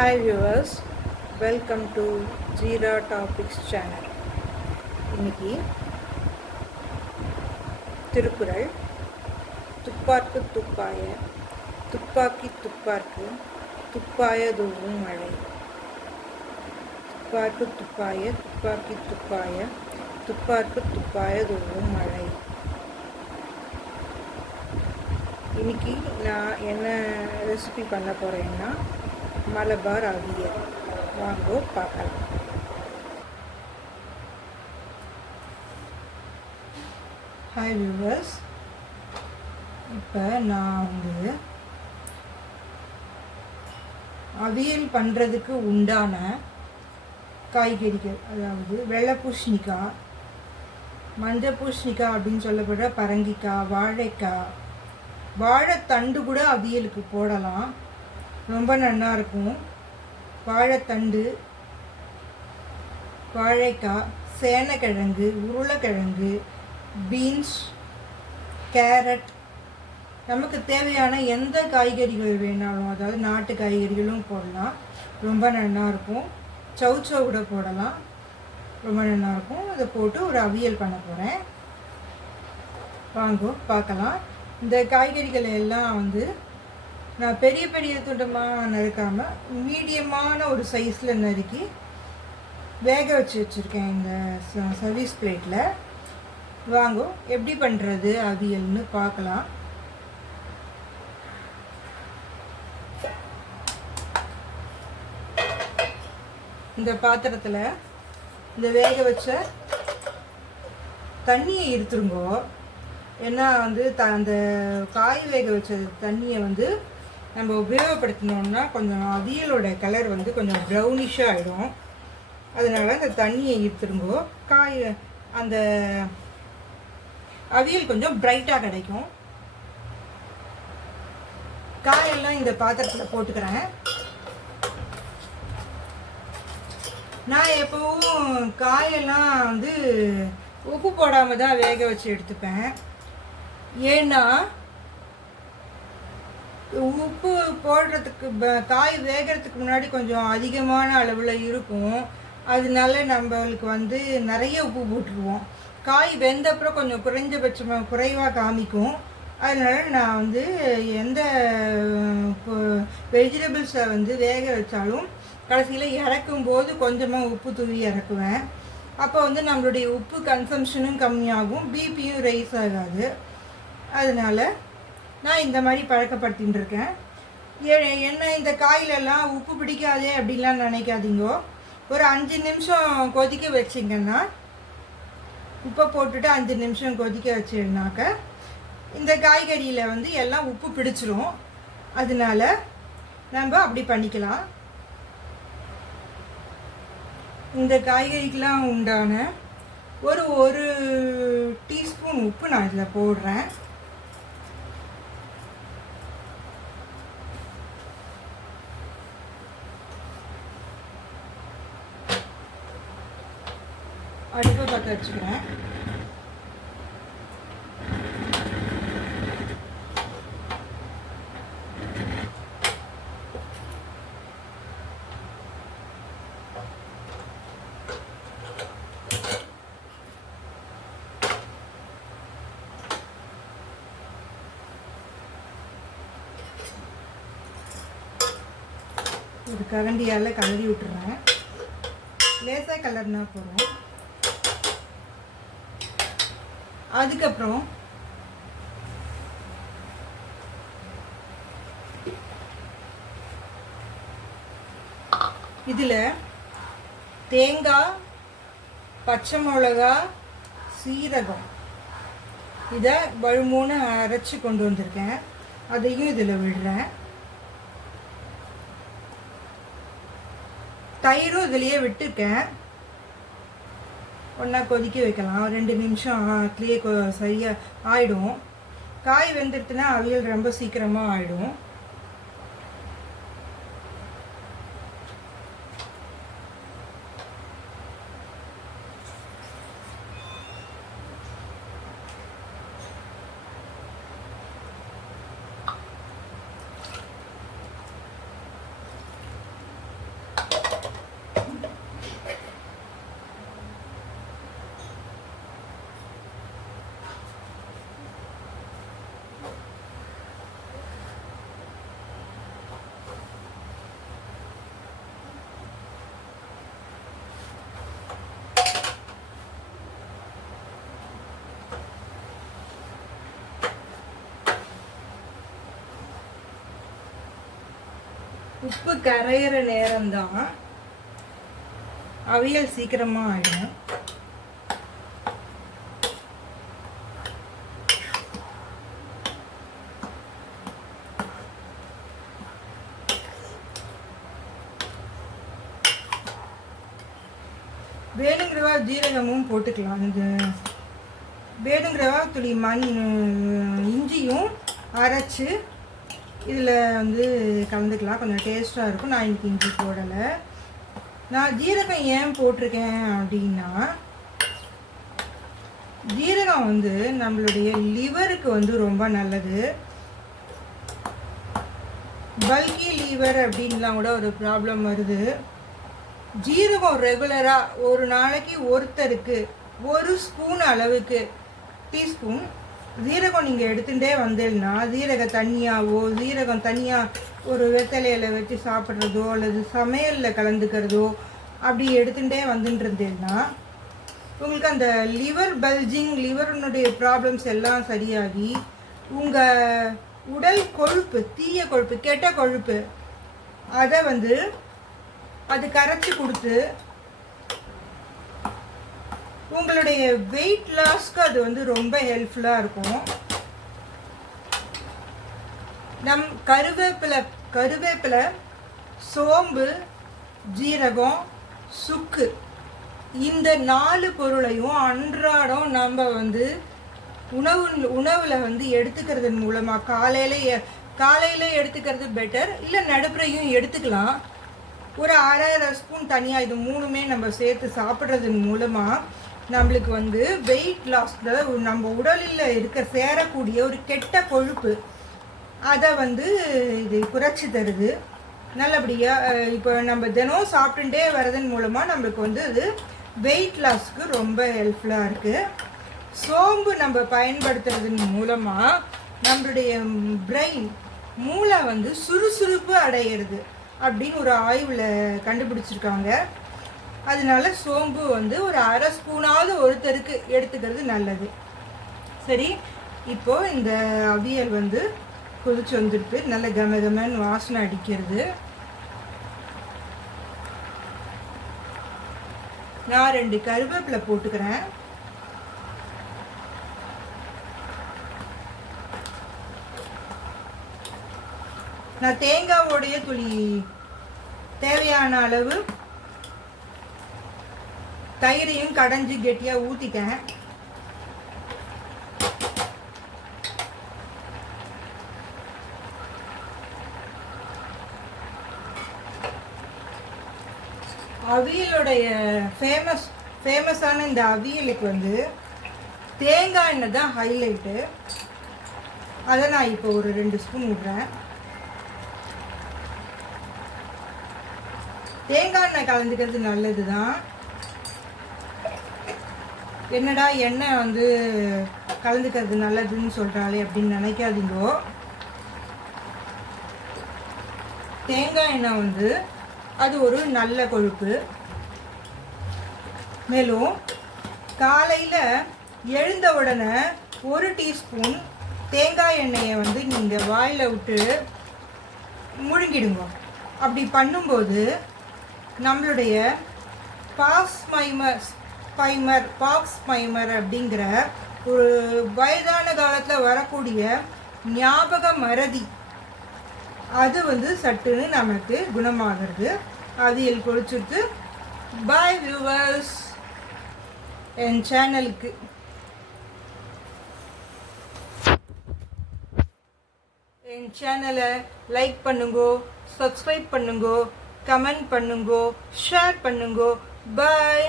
Hi viewers welcome to Jeera topics channel இன்னைக்கு திருக்குறள் துப்பார்க்கு துப்பாய துப்பாக்கி துப்பார்க்கு துப்பாய தூவும் மழை. துப்பார்க்கு துப்பாய துப்பாக்கி துப்பாய துப்பார்க்கு துப்பாய தூவும் மழை. இன்னைக்கு நான் என்ன ரெசிபி பண்ண போகிறேன்னா மலபார் அவியல் வாங்கோ பார்க்கலாம். ஹாய் வியூவர்ஸ் இப்போ நான் வந்து அவியல் பண்ணுறதுக்கு உண்டான காய்கறிகள் அதாவது வெள்ளை பூசணிக்காய் மஞ்சள் பூஷ்ணிக்காய் அப்படின்னு சொல்லப்படுற பரங்கிக்காய் வாழைக்காய் வாழைத்தண்டு கூட அவியலுக்கு போடலாம். ரொம்ப நல்லா இருக்கும். வாழைத்தண்டு வாழைக்காய் சேனக்கிழங்கு உருளைக்கிழங்கு பீன்ஸ் கேரட். நமக்கு தேவையான எந்த காய்கறிகள் வேணாலும் அதாவது நாட்டு காய்கறிகளும் போடலாம். ரொம்ப நல்லா இருக்கும். சவுச்சோ கூட போடலாம். ரொம்ப நல்லா இருக்கும். அதை போட்டு ஒரு அவியல் பண்ண போகிறேன் வாங்கும் பார்க்கலாம். இந்த காய்கறிகளை எல்லாம் வந்து நான் பெரிய பெரிய துண்டமாக நறுக்காமல் மீடியமான ஒரு சைஸில் நறுக்கி வேக வச்சு வச்சுருக்கேன் இந்த ச- சர்வீஸ் பிளேட்டில் வாங்கோ எப்படி பண்ணுறது அவியல்னு பார்க்கலாம். இந்த பாத்திரத்தில் இந்த வேக வச்ச தண்ணியை இருத்துருங்கோ. ஏன்னா வந்து த அந்த காய் வேக வச்ச தண்ணியை வந்து நம்ம உபயோகப்படுத்தினோம்னா கொஞ்சம் அவியலோட கலர் வந்து கொஞ்சம் ப்ரௌனிஷாக ஆகிடும் அதனால் அந்த தண்ணியை ஈர்த்துருங்கோ காய் அந்த அவியல் கொஞ்சம் பிரைட்டாக கிடைக்கும். காயெல்லாம் இந்த பாத்திரத்தில் போட்டுக்கிறேன். நான் எப்பவும் காயெல்லாம் வந்து உப்பு போடாமல் தான் வேக வச்சு எடுத்துப்பேன். ஏன்னா உப்பு போடுறதுக்கு ப- காய் வேகிறதுக்கு முன்னாடி கொஞ்சம் அதிகமான அளவில் இருக்கும். அதனால நம்மளுக்கு வந்து நிறைய உப்பு போட்டுருவோம். காய் வெந்தப்புறம் கொஞ்சம் குறைஞ்சபட்சமாக குறைவாக காமிக்கும். அதனால நான் வந்து எந்த வெஜிடபிள்ஸை வந்து வேக வச்சாலும் கடைசியில் இறக்கும் போது கொஞ்சமாக உப்பு தூவி இறக்குவேன். அப்போ வந்து நம்மளுடைய உப்பு கன்சம்ஷனும் கம்மியாகும். பிபியும் ரைஸ் ஆகாது. அதனால நான் இந்த மாதிரி பழக்கப்படுத்தின்னு இருக்கேன் ஏ- என்ன இந்த காயிலெல்லாம் உப்பு பிடிக்காதே அப்படின்லாம் நினைக்காதீங்கோ. ஒரு அஞ்சு நிமிஷம் கொதிக்க வச்சிங்கன்னா உப்பை போட்டுட்டு அஞ்சு நிமிஷம் கொதிக்க வச்சிருந்தாக்க இந்த காய்கறியில் வந்து எல்லாம் உப்பு பிடிச்சிரும். அதனால நம்ம அப்படி பண்ணிக்கலாம். இந்த காய்கறிக்கெலாம் உண்டான ஒரு ஒரு டீஸ்பூன் உப்பு நான் இதில் போடுறேன். ஒரு கரண்டியால் கலரி விட்டுறேன். லேசாக கலர்னா போதும். அதுக்கப்புறம் இதில் தேங்காய் பச்சை மிளகா சீரகம். இதை வழுமூணு அரைச்சி கொண்டு வந்திருக்கேன். அதையும் இதில் விடுறேன். தயிரும் இதுலேயே விட்டுருக்கேன். ஒன்றா கொதிக்க வைக்கலாம். ரெண்டு நிமிஷம் அதுலேயே கொ சரியாக ஆயிடும். காய் வெந்துடுத்துனா அவியல் ரொம்ப சீக்கிரமாக ஆயிடும். உப்பு கரையிற நேரம்தான் அவியல் சீக்கிரமா ஆயிடும். வேணுங்கிறவா ஜீரகமும் போட்டுக்கலாம். இது வேணுங்கிறவா துளி மண் இஞ்சியும் அரைச்சி இதில் வந்து கலந்துக்கலாம். கொஞ்சம் டேஸ்ட்டாக இருக்கும். நான் இன்னைக்கு இஞ்சி போடலை. நான் ஜீரகம் ஏன் போட்டிருக்கேன் அப்படின்னா ஜீரகம் வந்து நம்மளுடைய லிவருக்கு வந்து ரொம்ப நல்லது. பல்கி லீவர் அப்படின்லாம் கூட ஒரு ப்ராப்ளம் வருது. ஜீரகம் ரெகுலராக ஒரு நாளைக்கு ஒருத்தருக்கு ஒரு ஸ்பூன் அளவுக்கு டீஸ்பூன் ஜீரகம் நீங்கள் எடுத்துகிட்டே வந்தேன்னா ஜீரக தண்ணியாவோ ஜீரகம் தனியாக ஒரு வெத்தலையில் வச்சு சாப்பிட்றதோ அல்லது சமையலில் கலந்துக்கிறதோ அப்படி எடுத்துகிட்டே வந்துட்டு இருந்தேன்னா உங்களுக்கு அந்த லிவர் பல்ஜிங் லிவருனுடைய ப்ராப்ளம்ஸ் எல்லாம் சரியாகி உங்கள் உடல் கொழுப்பு தீய கொழுப்பு கெட்ட கொழுப்பு அதை வந்து அது கரைச்சி கொடுத்து உங்களுடைய வெயிட் லாஸ்க்கு அது வந்து ரொம்ப ஹெல்ப்ஃபுல்லாக இருக்கும். நம் கருவேப்பிலை கருவேப்பிலை சோம்பு ஜீரகம் சுக்கு இந்த நாலு பொருளையும் அன்றாடம் நம்ம வந்து உணவு உணவில் வந்து எடுத்துக்கிறதன் மூலமாக காலையில் காலையில் எடுத்துக்கிறது பெட்டர் இல்லை நடுப்புறையும் எடுத்துக்கலாம். ஒரு அரை அரை ஸ்பூன் தனியாக இது மூணுமே நம்ம சேர்த்து சாப்பிட்றதன் மூலமாக நம்மளுக்கு வந்து வெயிட் லாஸ் நம்ம உடலில் இருக்க சேரக்கூடிய ஒரு கெட்ட கொழுப்பு அதை வந்து இது குறைச்சி தருது. நல்லபடியாக இப்போ நம்ம தினம் சாப்பிட்டுட்டே வரதன் மூலமாக நம்மளுக்கு வந்து அது வெயிட் லாஸ்க்கு ரொம்ப ஹெல்ப்ஃபுல்லாக இருக்குது சோம்பு நம்ம பயன்படுத்துறதன் மூலமாக நம்மளுடைய பிரெயின் மூளை வந்து சுறுசுறுப்பு அடையிறது அப்படின்னு ஒரு ஆய்வில் கண்டுபிடிச்சிருக்காங்க. அதனால சோம்பு வந்து ஒரு அரை ஸ்பூனாவது ஒருத்தருக்கு எடுத்துக்கிறது நல்லது. சரி இப்போ இந்த அவியல் வந்து கொதிச்சு வந்துருக்கு நல்ல கம கமன்னு வாசனை அடிக்கிறது. நான் ரெண்டு கருவேப்பிலை போட்டுக்கிறேன். நான் தேங்காவோடைய துளி தேவையான அளவு தயிரையும் கடைஞ்சி கெட்டியாக ஊற்றிட்டேன் அவியலுடைய ஃபேமஸ் ஃபேமஸான இந்த அவியலுக்கு வந்து தேங்காய் எண்ணெய் தான் ஹைலைட்டு அதை நான் இப்போ ஒரு ரெண்டு ஸ்பூன் விடுறேன். தேங்காய் எண்ணெய் கலந்துக்கிறது நல்லது தான் என்னடா எண்ணெய் வந்து கலந்துக்கிறது நல்லதுன்னு சொல்கிறாளே அப்படின்னு நினைக்காதீங்கோ. தேங்காய் எண்ணெய் வந்து அது ஒரு நல்ல கொழுப்பு. மேலும் காலையில் எழுந்த உடனே ஒரு டீஸ்பூன் தேங்காய் எண்ணெயை வந்து நீங்கள் வாயில் விட்டு முழுங்கிடுங்க. அப்படி பண்ணும்போது நம்மளுடைய பாஸ் பைமர் பாக்ஸ் பைமர் அப்படிங்கிற ஒரு வயதான காலத்தில் வரக்கூடிய ஞாபக மறதி. அது வந்து சட்டுன்னு நமக்கு குணமாகிறது. அவியல் குளிச்சுட்டு பாய் வியூவர்ஸ் என் சேனலுக்கு. என் சேனலை லைக் பண்ணுங்கோ சப்ஸ்கிரைப் பண்ணுங்கோ கமெண்ட் பண்ணுங்கோ ஷேர் பண்ணுங்கோ. பாய்